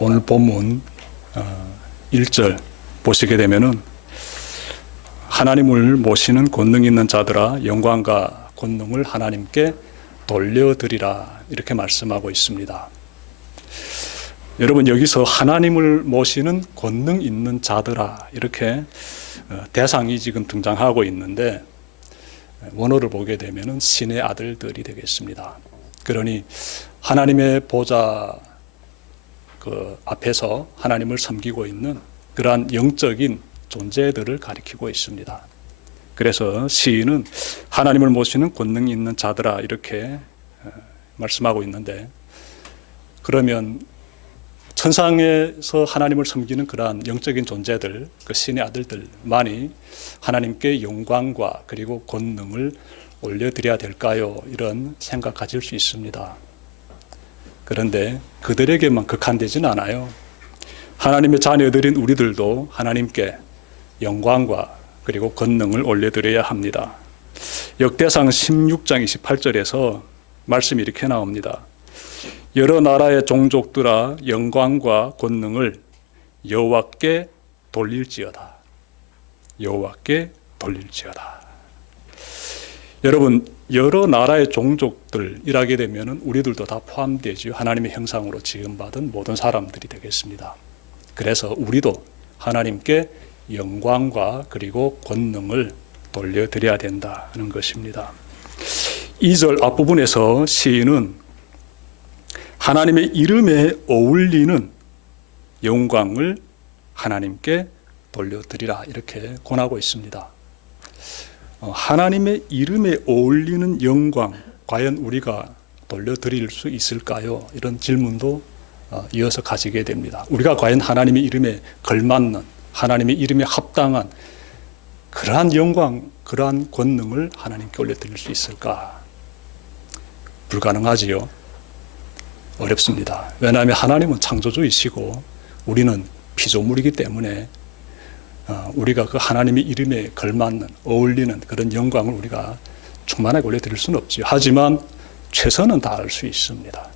오늘 본문 1절 보시게 되면은 하나님을 모시는 권능 있는 자들아 영광과 권능을 하나님께 돌려드리라 이렇게 말씀하고 있습니다. 여러분 여기서 하나님을 모시는 권능 있는 자들아 이렇게 대상이 지금 등장하고 있는데 원어를 보게 되면은 신의 아들들이 되겠습니다. 그러니 하나님의 보좌 앞에서 하나님을 섬기고 있는 그러한 영적인 존재들을 가리키고 있습니다. 그래서 시인은 하나님을 모시는 권능이 있는 자들아 이렇게 말씀하고 있는데, 그러면 천상에서 하나님을 섬기는 그러한 영적인 존재들, 그 신의 아들들만이 하나님께 영광과 그리고 권능을 올려드려야 될까요? 이런 생각 가질 수 있습니다. 그런데 그들에게만 극한되지는 않아요. 하나님의 자녀들인 우리들도 하나님께 영광과 그리고 권능을 올려드려야 합니다. 역대상 16장 28절에서 말씀이 이렇게 나옵니다. 여러 나라의 종족들아 영광과 권능을 여호와께 돌릴지어다. 여호와께 돌릴지어다. 여러분 여러 나라의 종족들이라게 되면 우리들도 다 포함되죠. 하나님의 형상으로 지음받은 모든 사람들이 되겠습니다. 그래서 우리도 하나님께 영광과 그리고 권능을 돌려드려야 된다는 것입니다. 2절 앞부분에서 시인은 하나님의 이름에 어울리는 영광을 하나님께 돌려드리라 이렇게 권하고 있습니다. 하나님의 이름에 어울리는 영광 과연 우리가 돌려드릴 수 있을까요? 이런 질문도 이어서 가지게 됩니다. 우리가 과연 하나님의 이름에 걸맞는, 하나님의 이름에 합당한 그러한 영광, 그러한 권능을 하나님께 올려드릴 수 있을까? 불가능하지요. 어렵습니다. 왜냐하면 하나님은 창조주이시고 우리는 피조물이기 때문에 우리가 그 하나님의 이름에 걸맞는, 어울리는 그런 영광을 우리가 충만하게 올려드릴 수는 없지요. 하지만 최선은 다할 수 있습니다.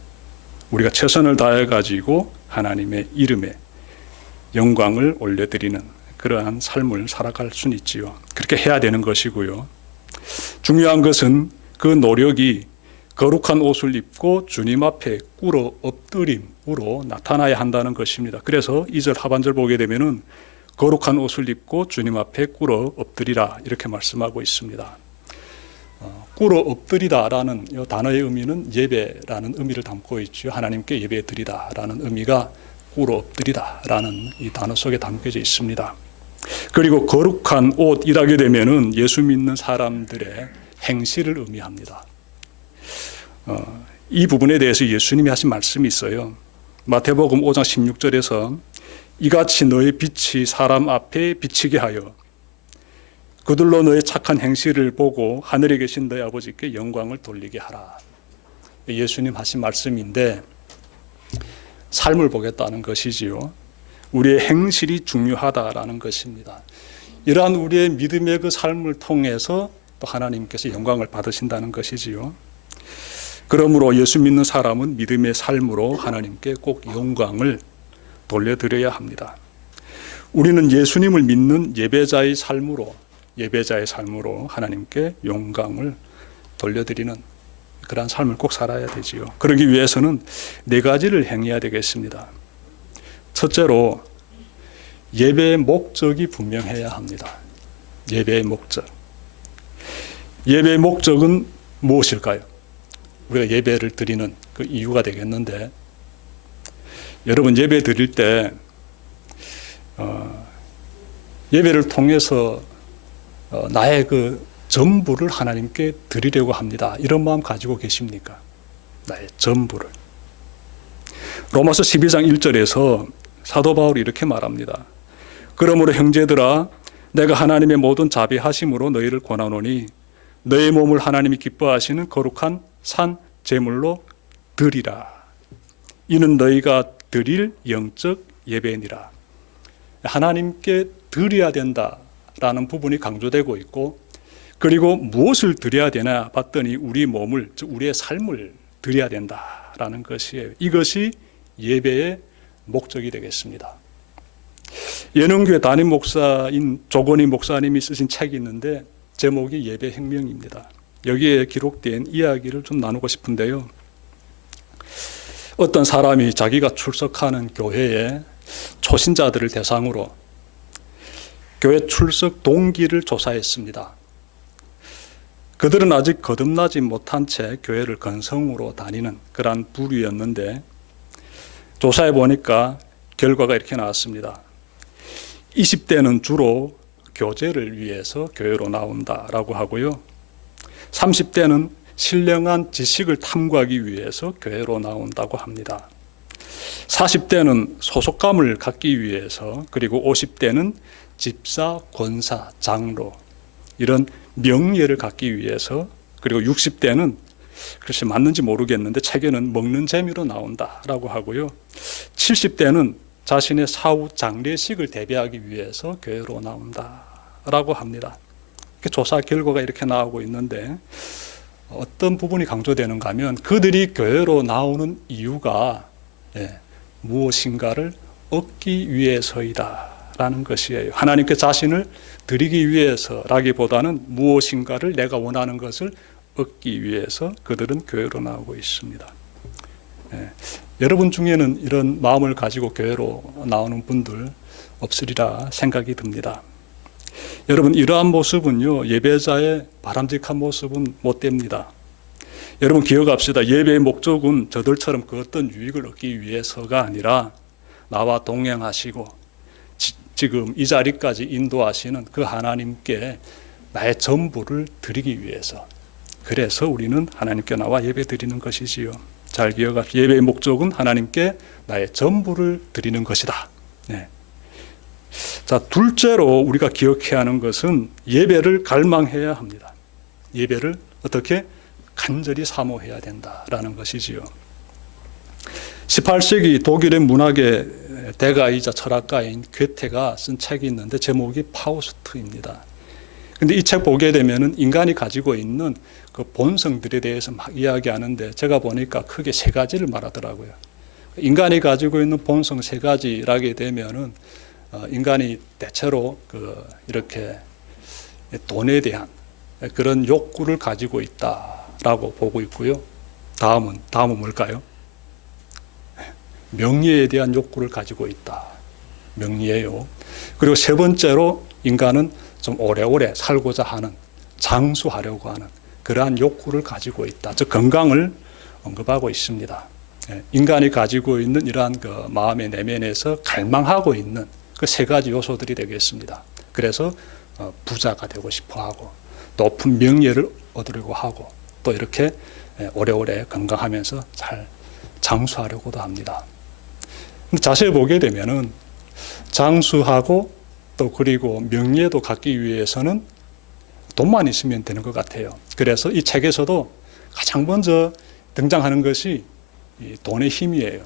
우리가 최선을 다해가지고 하나님의 이름에 영광을 올려드리는 그러한 삶을 살아갈 수는 있지요. 그렇게 해야 되는 것이고요. 중요한 것은 그 노력이 거룩한 옷을 입고 주님 앞에 꿇어 엎드림으로 나타나야 한다는 것입니다. 그래서 2절 하반절 보게 되면은 거룩한 옷을 입고 주님 앞에 꿇어 엎드리라 이렇게 말씀하고 있습니다. 꿇어 엎드리다라는 이 단어의 의미는 예배라는 의미를 담고 있죠. 하나님께 예배드리다라는 의미가 꿇어 엎드리다라는 이 단어 속에 담겨져 있습니다. 그리고 거룩한 옷이라게 되면은 예수 믿는 사람들의 행실을 의미합니다. 이 부분에 대해서 예수님이 하신 말씀이 있어요. 마태복음 5장 16절에서 이같이 너의 빛이 사람 앞에 비치게 하여 그들로 너의 착한 행실을 보고 하늘에 계신 너의 아버지께 영광을 돌리게 하라. 예수님 하신 말씀인데 삶을 보겠다는 것이지요. 우리의 행실이 중요하다라는 것입니다. 이러한 우리의 믿음의 그 삶을 통해서 또 하나님께서 영광을 받으신다는 것이지요. 그러므로 예수 믿는 사람은 믿음의 삶으로 하나님께 꼭 영광을 돌려드려야 합니다. 우리는 예수님을 믿는 예배자의 삶으로 하나님께 영광을 돌려드리는 그러한 삶을 꼭 살아야 되지요. 그러기 위해서는 4가지를 행해야 되겠습니다. 첫째로 예배의 목적이 분명해야 합니다. 예배의 목적. 예배의 목적은 무엇일까요? 우리가 예배를 드리는 그 이유가 되겠는데, 여러분 예배 드릴 때 예배를 통해서 나의 그 전부를 하나님께 드리려고 합니다. 이런 마음 가지고 계십니까? 나의 전부를. 로마서 12장 1절에서 사도 바울이 이렇게 말합니다. 그러므로 형제들아 내가 하나님의 모든 자비하심으로 너희를 권하노니 너희 몸을 하나님이 기뻐하시는 거룩한 산 제물로 드리라. 이는 너희가 드릴 영적 예배니라. 하나님께 드려야 된다라는 부분이 강조되고 있고, 그리고 무엇을 드려야 되나 봤더니 우리 몸을, 즉 우리의 삶을 드려야 된다라는 것이에요. 이것이 예배의 목적이 되겠습니다. 예능교회 담임 목사인 조건희 목사님이 쓰신 책이 있는데 제목이 예배혁명입니다. 여기에 기록된 이야기를 좀 나누고 싶은데요. 어떤 사람이 자기가 출석하는 교회에 초신자들을 대상으로 교회 출석 동기를 조사했습니다. 그들은 아직 거듭나지 못한 채 교회를 건성으로 다니는 그러한 부류였는데 조사해 보니까 결과가 이렇게 나왔습니다. 20대는 주로 교제를 위해서 교회로 나온다라고 하고요. 30대는 신령한 지식을 탐구하기 위해서 교회로 나온다고 합니다. 40대는 소속감을 갖기 위해서, 그리고 50대는 집사, 권사, 장로 이런 명예를 갖기 위해서, 그리고 60대는 글쎄 맞는지 모르겠는데 책에는 먹는 재미로 나온다라고 하고요. 70대는 자신의 사후 장례식을 대비하기 위해서 교회로 나온다라고 합니다. 조사 결과가 이렇게 나오고 있는데 어떤 부분이 강조되는가 하면 그들이 교회로 나오는 이유가 무엇인가를 얻기 위해서이다라는 것이에요. 하나님께 자신을 드리기 위해서라기보다는 무엇인가를 내가 원하는 것을 얻기 위해서 그들은 교회로 나오고 있습니다. 여러분 중에는 이런 마음을 가지고 교회로 나오는 분들 없으리라 생각이 듭니다. 여러분, 이러한 모습은요, 예배자의 바람직한 모습은 못 됩니다. 여러분 기억합시다. 예배의 목적은 저들처럼 그 어떤 유익을 얻기 위해서가 아니라 나와 동행하시고 지금 이 자리까지 인도하시는 그 하나님께 나의 전부를 드리기 위해서, 그래서 우리는 하나님께 나와 예배 드리는 것이지요. 잘 기억합시다. 예배의 목적은 하나님께 나의 전부를 드리는 것이다. 자, 둘째로 우리가 기억해야 하는 것은 예배를 갈망해야 합니다. 예배를 어떻게? 간절히 사모해야 된다라는 것이지요. 18세기 독일의 문학의 대가이자 철학가인 괴테가 쓴 책이 있는데 제목이 파우스트입니다. 근데 이 책 보게 되면은 인간이 가지고 있는 그 본성들에 대해서 막 이야기하는데 제가 보니까 크게 세 가지를 말하더라고요. 인간이 가지고 있는 본성 세 가지라게 되면은 인간이 대체로 이렇게 돈에 대한 그런 욕구를 가지고 있다라고 보고 있고요. 다음은 뭘까요? 명예에 대한 욕구를 가지고 있다. 명예요. 그리고 세 번째로 인간은 좀 오래오래 살고자 하는, 장수하려고 하는 그러한 욕구를 가지고 있다. 즉 건강을 언급하고 있습니다. 인간이 가지고 있는 이러한 그 마음의 내면에서 갈망하고 있는 그 세 가지 요소들이 되겠습니다. 그래서 부자가 되고 싶어하고 높은 명예를 얻으려고 하고 또 이렇게 오래오래 건강하면서 잘 장수하려고도 합니다. 자세히 보게 되면은 장수하고 또 그리고 명예도 갖기 위해서는 돈만 있으면 되는 것 같아요. 그래서 이 책에서도 가장 먼저 등장하는 것이 이 돈의 힘이에요.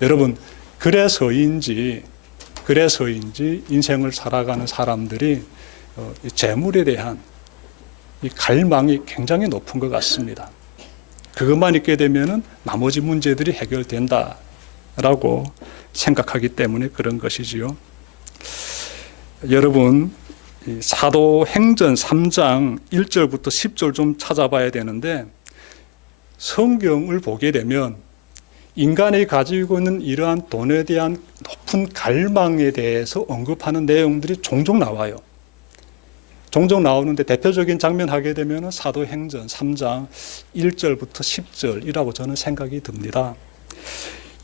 여러분, 그래서인지 인생을 살아가는 사람들이 재물에 대한 이 갈망이 굉장히 높은 것 같습니다. 그것만 있게 되면은 나머지 문제들이 해결된다라고 생각하기 때문에 그런 것이지요. 여러분, 사도행전 3장 1절부터 10절 좀 찾아봐야 되는데 성경을 보게 되면 인간이 가지고 있는 이러한 돈에 대한 높은 갈망에 대해서 언급하는 내용들이 종종 나와요. 종종 나오는데 대표적인 장면 하게 되면 사도행전 3장 1절부터 10절이라고 저는 생각이 듭니다.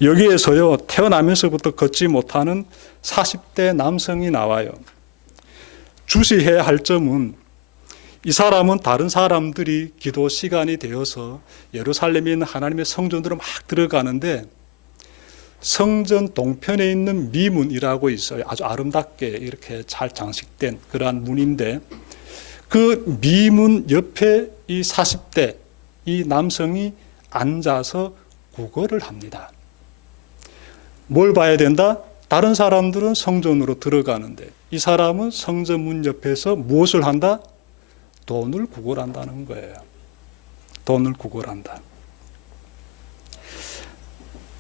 여기에서요, 태어나면서부터 걷지 못하는 40대 남성이 나와요. 주시해야 할 점은 이 사람은 다른 사람들이 기도 시간이 되어서 예루살렘에 있는 하나님의 성전으로 막 들어가는데 성전 동편에 있는 미문이라고 있어요. 아주 아름답게 이렇게 잘 장식된 그러한 문인데 그 미문 옆에 이 40대 이 남성이 앉아서 구걸을 합니다. 뭘 봐야 된다? 다른 사람들은 성전으로 들어가는데 이 사람은 성전 문 옆에서 무엇을 한다? 돈을 구걸한다는 거예요. 돈을 구걸한다.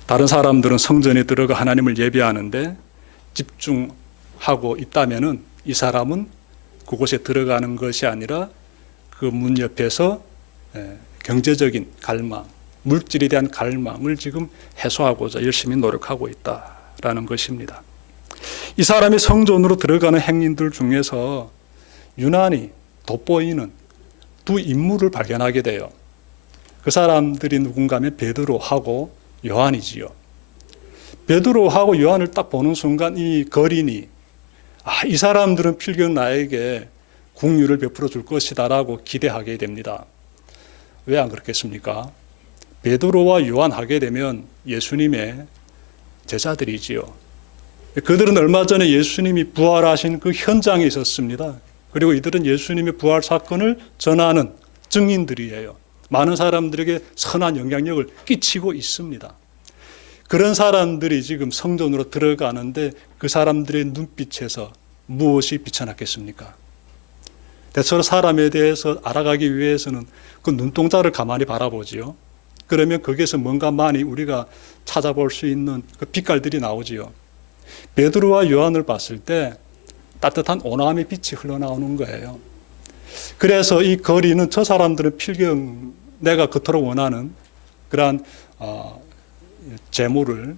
다른 사람들은 성전에 들어가 하나님을 예배하는데 집중하고 있다면은 이 사람은 그곳에 들어가는 것이 아니라 그 문 옆에서 경제적인 갈망, 물질에 대한 갈망을 지금 해소하고자 열심히 노력하고 있다라는 것입니다. 이 사람이 성전으로 들어가는 행인들 중에서 유난히 돋보이는 두 인물을 발견하게 돼요. 그 사람들이 누군가 하면 베드로하고 요한이지요. 베드로하고 요한을 딱 보는 순간 이 거린이 이 사람들은 필경 나에게 긍휼을 베풀어 줄 것이다라고 기대하게 됩니다. 왜 안 그렇겠습니까? 베드로와 요한 하게 되면 예수님의 제자들이지요. 그들은 얼마 전에 예수님이 부활하신 그 현장에 있었습니다. 그리고 이들은 예수님의 부활 사건을 전하는 증인들이에요. 많은 사람들에게 선한 영향력을 끼치고 있습니다. 그런 사람들이 지금 성전으로 들어가는데 그 사람들의 눈빛에서 무엇이 비쳐났겠습니까? 대체로 사람에 대해서 알아가기 위해서는 그 눈동자를 가만히 바라보지요. 그러면 거기에서 뭔가 많이 우리가 찾아볼 수 있는 그 빛깔들이 나오지요. 베드로와 요한을 봤을 때 따뜻한 온화함의 빛이 흘러나오는 거예요. 그래서 이 거리는 저 사람들은 필경 내가 그토록 원하는 그러한 재물을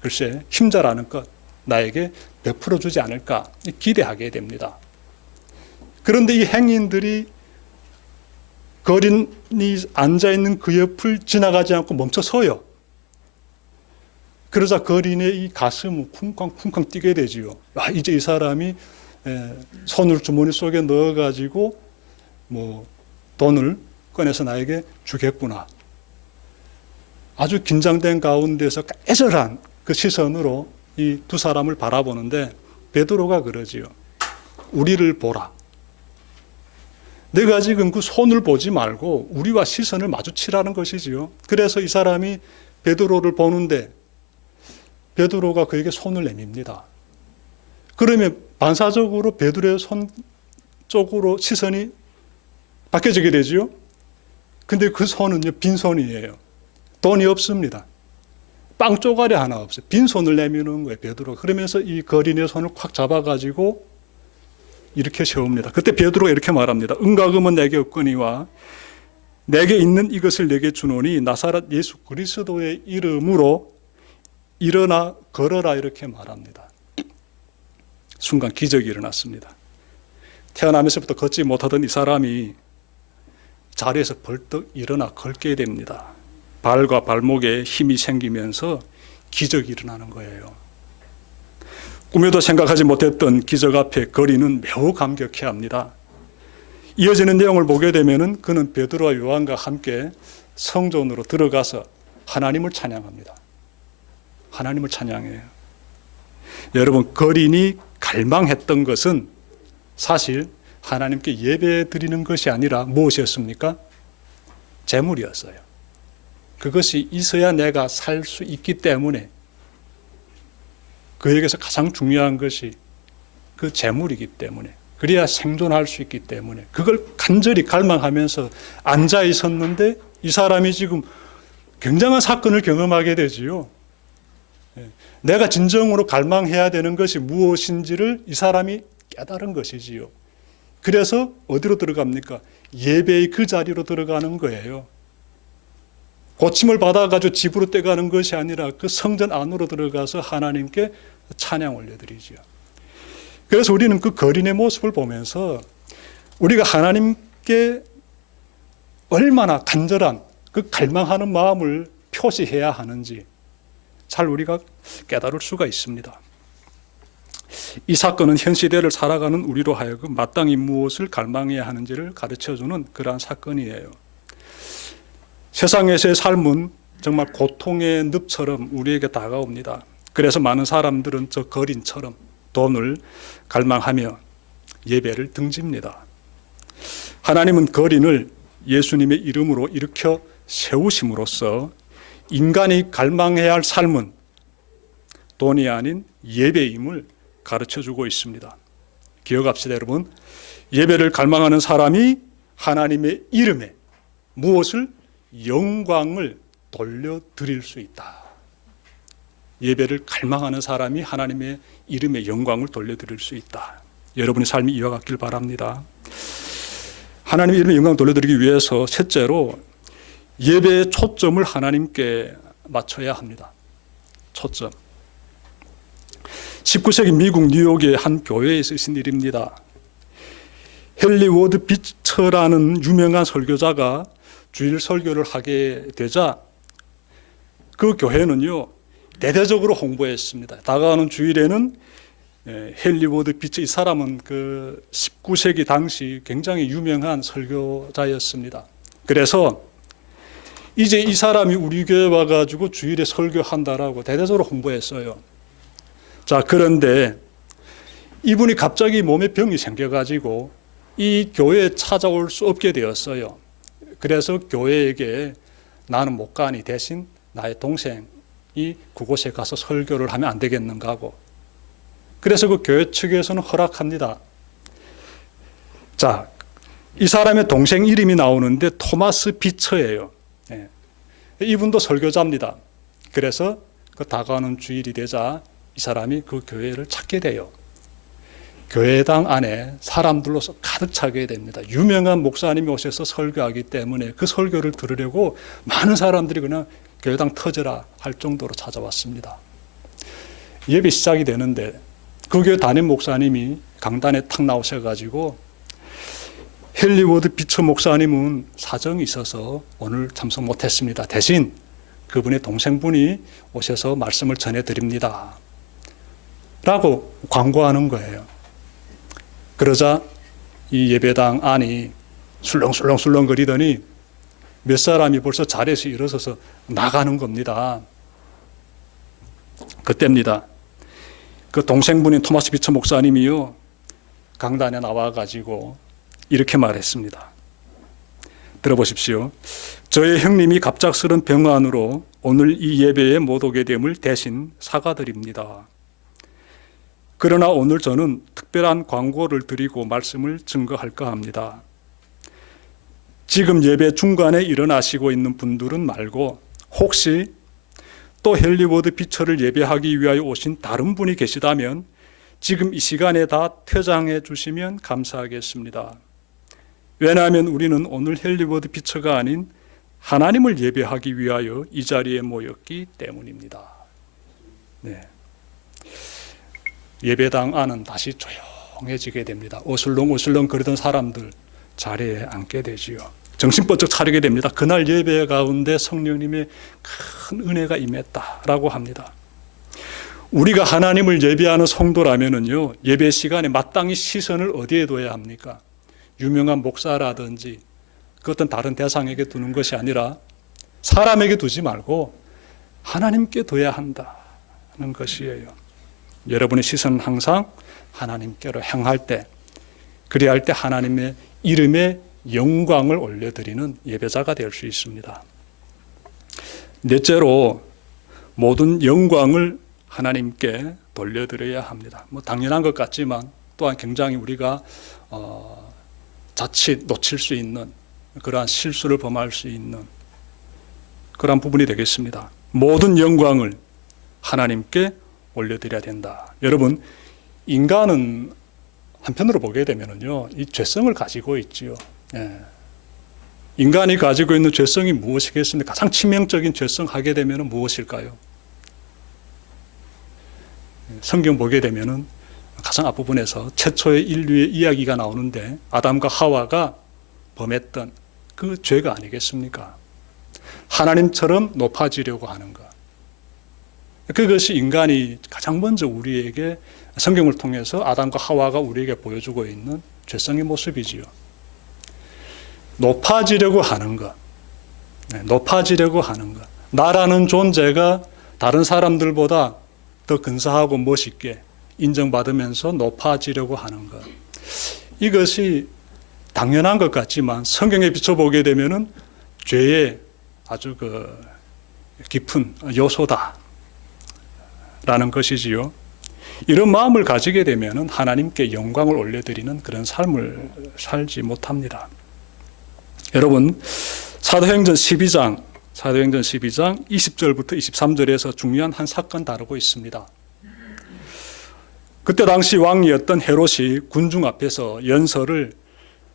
글쎄 힘자라는 것 나에게 베풀어 주지 않을까 기대하게 됩니다. 그런데 이 행인들이 거린이 앉아있는 그 옆을 지나가지 않고 멈춰서요. 그러자 거린의 이 가슴은 쿵쾅쿵쾅 뛰게 되지요. 이제 이 사람이 손을 주머니 속에 넣어가지고 돈을 꺼내서 나에게 주겠구나. 아주 긴장된 가운데서 애절한 그 시선으로 이 두 사람을 바라보는데 베드로가 그러지요. 우리를 보라. 내가 지금 그 손을 보지 말고 우리와 시선을 마주치라는 것이지요. 그래서 이 사람이 베드로를 보는데 베드로가 그에게 손을 내밉니다. 그러면 반사적으로 베드로의 손 쪽으로 시선이 바뀌어지게 되지요. 근데 그 손은요, 빈손이에요. 돈이 없습니다. 빵 쪼가리 하나 없어요. 빈손을 내미는 거예요, 베드로가. 그러면서 이 거린의 손을 콱 잡아가지고 이렇게 세웁니다. 그때 베드로가 이렇게 말합니다. 은과 금은 내게 없거니와 내게 있는 이것을 내게 주노니 나사렛 예수 그리스도의 이름으로 일어나 걸어라 이렇게 말합니다. 순간 기적이 일어났습니다. 태어나면서부터 걷지 못하던 이 사람이 자리에서 벌떡 일어나 걸게 됩니다. 발과 발목에 힘이 생기면서 기적이 일어나는 거예요. 꿈에도 생각하지 못했던 기적 앞에 거리는 매우 감격해합니다. 이어지는 내용을 보게 되면 그는 베드로와 요한과 함께 성전으로 들어가서 하나님을 찬양합니다. 하나님을 찬양해요. 여러분, 거린이 갈망했던 것은 사실 하나님께 예배 드리는 것이 아니라 무엇이었습니까? 재물이었어요. 그것이 있어야 내가 살 수 있기 때문에 그에게서 가장 중요한 것이 그 재물이기 때문에 그래야 생존할 수 있기 때문에 그걸 간절히 갈망하면서 앉아 있었는데 이 사람이 지금 굉장한 사건을 경험하게 되지요. 내가 진정으로 갈망해야 되는 것이 무엇인지를 이 사람이 깨달은 것이지요. 그래서 어디로 들어갑니까? 예배의 그 자리로 들어가는 거예요. 고침을 받아가지고 집으로 떼가는 것이 아니라 그 성전 안으로 들어가서 하나님께 찬양 올려드리죠. 그래서 우리는 그 거린의 모습을 보면서 우리가 하나님께 얼마나 간절한 그 갈망하는 마음을 표시해야 하는지 잘 우리가 깨달을 수가 있습니다. 이 사건은 현 시대를 살아가는 우리로 하여금 마땅히 무엇을 갈망해야 하는지를 가르쳐주는 그러한 사건이에요. 세상에서의 삶은 정말 고통의 늪처럼 우리에게 다가옵니다. 그래서 많은 사람들은 저 거린처럼 돈을 갈망하며 예배를 등집니다. 하나님은 거린을 예수님의 이름으로 일으켜 세우심으로써 인간이 갈망해야 할 삶은 돈이 아닌 예배임을 가르쳐주고 있습니다. 기억합시다, 여러분. 예배를 갈망하는 사람이 하나님의 이름에 무엇을? 영광을 돌려드릴 수 있다. 예배를 갈망하는 사람이 하나님의 이름의 영광을 돌려드릴 수 있다. 여러분의 삶이 이와 같길 바랍니다. 하나님의 이름의 영광을 돌려드리기 위해서 셋째로 예배의 초점을 하나님께 맞춰야 합니다. 초점. 19세기 미국 뉴욕의 한 교회에 있으신 일입니다. 헨리 워드 비처라는 유명한 설교자가 주일 설교를 하게 되자 그 교회는요 대대적으로 홍보했습니다. 다가오는 주일에는 헨리 워드 비처, 이 사람은 그 19세기 당시 굉장히 유명한 설교자였습니다. 그래서 이제 이 사람이 우리 교회 와가지고 주일에 설교한다라고 대대적으로 홍보했어요. 자, 그런데 이분이 갑자기 몸에 병이 생겨가지고 이 교회에 찾아올 수 없게 되었어요. 그래서 교회에게 나는 못 가니 대신 나의 동생이 그곳에 가서 설교를 하면 안 되겠는가 하고, 그래서 그 교회 측에서는 허락합니다. 자, 이 사람의 동생 이름이 나오는데 토마스 비처예요. 예. 이분도 설교자입니다. 그래서 그 다가오는 주일이 되자 이 사람이 그 교회를 찾게 돼요. 교회당 안에 사람들로서 가득 차게 됩니다. 유명한 목사님이 오셔서 설교하기 때문에 그 설교를 들으려고 많은 사람들이 그냥 교회당 터져라 할 정도로 찾아왔습니다. 예배 시작이 되는데 그 교회 담임 목사님이 강단에 탁 나오셔가지고 헨리 워드 비처 목사님은 사정이 있어서 오늘 참석 못했습니다. 대신 그분의 동생분이 오셔서 말씀을 전해드립니다. 라고 광고하는 거예요. 그러자 이 예배당 안이 술렁술렁 거리더니 몇 사람이 벌써 자리에서 일어서서 나가는 겁니다. 그때입니다. 그 동생분인 토마스 비처 목사님이요 강단에 나와가지고 이렇게 말했습니다. 들어보십시오. 저의 형님이 갑작스런 병환으로 오늘 이 예배에 못 오게 됨을 대신 사과드립니다. 그러나 오늘 저는 특별한 광고를 드리고 말씀을 증거할까 합니다. 지금 예배 중간에 일어나시고 있는 분들은 말고 혹시 또 헨리 워드 비처를 예배하기 위하여 오신 다른 분이 계시다면 지금 이 시간에 다 퇴장해 주시면 감사하겠습니다. 왜냐하면 우리는 오늘 헨리 워드 비처가 아닌 하나님을 예배하기 위하여 이 자리에 모였기 때문입니다. 네. 예배당 안은 다시 조용해지게 됩니다. 어슬렁어슬렁 거리던 사람들 자리에 앉게 되지요. 정신 번쩍 차리게 됩니다. 그날 예배 가운데 성령님의 큰 은혜가 임했다라고 합니다. 우리가 하나님을 예배하는 성도라면은요, 예배 시간에 마땅히 시선을 어디에 둬야 합니까? 유명한 목사라든지 그 어떤 다른 대상에게 두는 것이 아니라 사람에게 두지 말고 하나님께 둬야 한다는 것이에요. 여러분의 시선은 항상 하나님께로 향할 때, 그리할 때 하나님의 이름에 영광을 올려드리는 예배자가 될 수 있습니다. 넷째로 모든 영광을 하나님께 돌려드려야 합니다. 당연한 것 같지만 또한 굉장히 우리가 자칫 놓칠 수 있는 그러한 실수를 범할 수 있는 그러한 부분이 되겠습니다. 모든 영광을 하나님께 올려드려야 된다. 여러분, 인간은 한편으로 보게 되면요, 이 죄성을 가지고 있지요. 예. 인간이 가지고 있는 죄성이 무엇이겠습니까? 가장 치명적인 죄성 하게 되면 무엇일까요? 성경 보게 되면은 가장 앞부분에서 최초의 인류의 이야기가 나오는데 아담과 하와가 범했던 그 죄가 아니겠습니까? 하나님처럼 높아지려고 하는 것. 그것이 인간이 가장 먼저 우리에게 성경을 통해서 아담과 하와가 우리에게 보여주고 있는 죄성의 모습이지요. 높아지려고 하는 것. 높아지려고 하는 것. 나라는 존재가 다른 사람들보다 더 근사하고 멋있게 인정받으면서 높아지려고 하는 것. 이것이 당연한 것 같지만 성경에 비춰보게 되면은 죄의 아주 깊은 요소다. 라는 것이지요. 이런 마음을 가지게 되면은 하나님께 영광을 올려드리는 그런 삶을 살지 못합니다. 여러분, 사도행전 12장 사도행전 12장 20절부터 23절에서 중요한 한 사건 다루고 있습니다. 그때 당시 왕이었던 헤롯이 군중 앞에서 연설을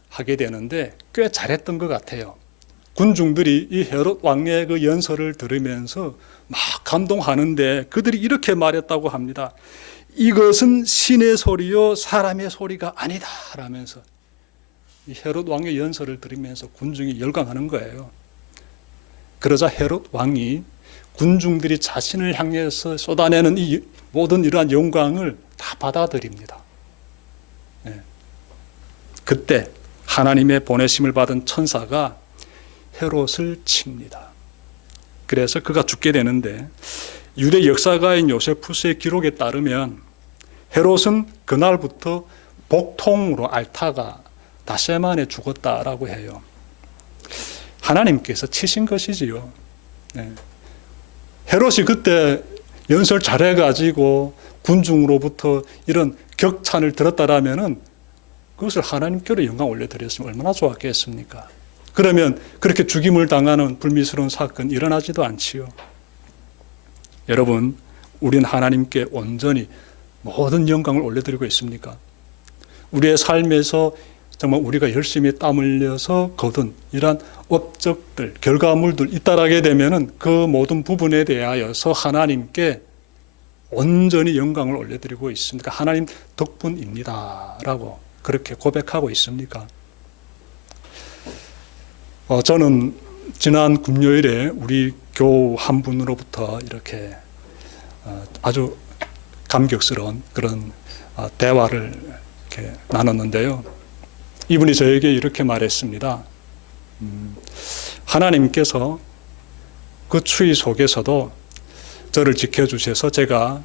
하게 되는데 꽤 잘했던 것 같아요. 군중들이 이 헤롯 왕의 그 연설을 들으면서 막 감동하는데 그들이 이렇게 말했다고 합니다. 이것은 신의 소리요 사람의 소리가 아니다 라면서 이 헤롯 왕의 연설을 들으면서 군중이 열광하는 거예요. 그러자 헤롯 왕이 군중들이 자신을 향해서 쏟아내는 이 모든 이러한 영광을 다 받아들입니다. 그때 하나님의 보내심을 받은 천사가 헤롯을 칩니다. 그래서 그가 죽게 되는데 유대 역사가인 요세푸스의 기록에 따르면 헤롯은 그날부터 복통으로 앓다가 닷새 만에 죽었다라고 해요. 하나님께서 치신 것이지요. 헤롯이 그때 연설 잘해가지고 군중으로부터 이런 격찬을 들었다라면은 그것을 하나님께로 영광 올려드렸으면 얼마나 좋았겠습니까? 그러면 그렇게 죽임을 당하는 불미스러운 사건이 일어나지도 않지요. 여러분, 우리는 하나님께 온전히 모든 영광을 올려드리고 있습니까? 우리의 삶에서 정말 우리가 열심히 땀 흘려서 거둔 이러한 업적들, 결과물들 잇따르게 되면은 그 모든 부분에 대하여서 하나님께 온전히 영광을 올려드리고 있습니까? 하나님 덕분입니다 라고 그렇게 고백하고 있습니까? 저는 지난 금요일에 우리 교우 한 분으로부터 이렇게 아주 감격스러운 그런 대화를 이렇게 나눴는데요. 이분이 저에게 이렇게 말했습니다. 하나님께서 그 추위 속에서도 저를 지켜주셔서 제가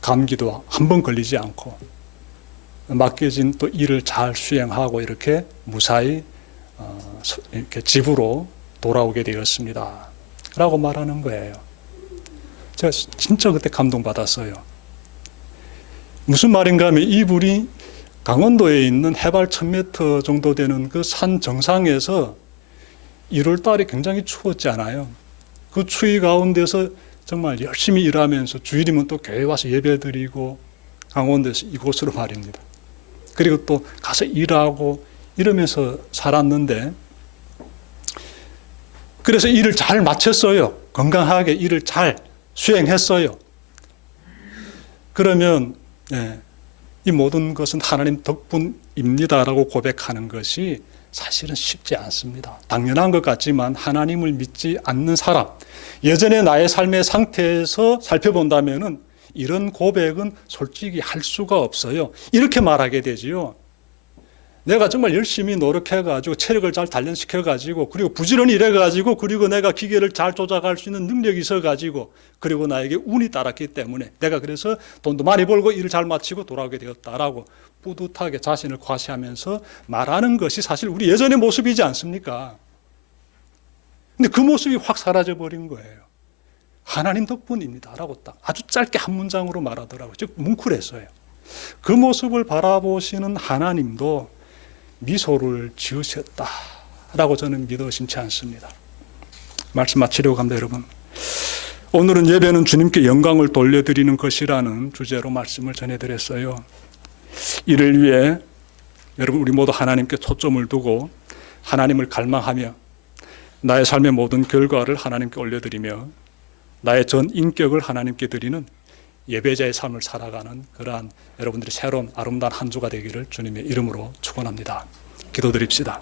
감기도 한 번 걸리지 않고 맡겨진 또 일을 잘 수행하고 이렇게 무사히 이렇게 집으로 돌아오게 되었습니다 라고 말하는 거예요. 제가 진짜 그때 감동받았어요. 무슨 말인가 하면 이분이 강원도에 있는 해발 1000m 정도 되는 그 산 정상에서 1월 달에 굉장히 추웠지 않아요. 그 추위 가운데서 정말 열심히 일하면서 주일이면 또 교회 와서 예배드리고 강원도에서 이곳으로 말입니다. 그리고 또 가서 일하고 이러면서 살았는데 그래서 일을 잘 마쳤어요. 건강하게 일을 잘 수행했어요. 그러면 이 모든 것은 하나님 덕분입니다라고 고백하는 것이 사실은 쉽지 않습니다. 당연한 것 같지만 하나님을 믿지 않는 사람, 예전의 나의 삶의 상태에서 살펴본다면은 이런 고백은 솔직히 할 수가 없어요. 이렇게 말하게 되지요. 내가 정말 열심히 노력해가지고 체력을 잘 단련시켜가지고 그리고 부지런히 일해가지고 그리고 내가 기계를 잘 조작할 수 있는 능력이 있어가지고 그리고 나에게 운이 따랐기 때문에 내가 그래서 돈도 많이 벌고 일을 잘 마치고 돌아오게 되었다라고 뿌듯하게 자신을 과시하면서 말하는 것이 사실 우리 예전의 모습이지 않습니까? 근데 그 모습이 확 사라져버린 거예요. 하나님 덕분입니다 라고 딱 아주 짧게 한 문장으로 말하더라고요. 즉 뭉클했어요. 그 모습을 바라보시는 하나님도 미소를 지으셨다라고 저는 믿어 심치 않습니다. 말씀 마치려고 합니다. 여러분, 오늘은 예배는 주님께 영광을 돌려드리는 것이라는 주제로 말씀을 전해드렸어요. 이를 위해 여러분 우리 모두 하나님께 초점을 두고 하나님을 갈망하며 나의 삶의 모든 결과를 하나님께 올려드리며 나의 전 인격을 하나님께 드리는 예배자의 삶을 살아가는 그러한 여러분들이 새로운 아름다운 한 주가 되기를 주님의 이름으로 축원합니다. 기도드립시다.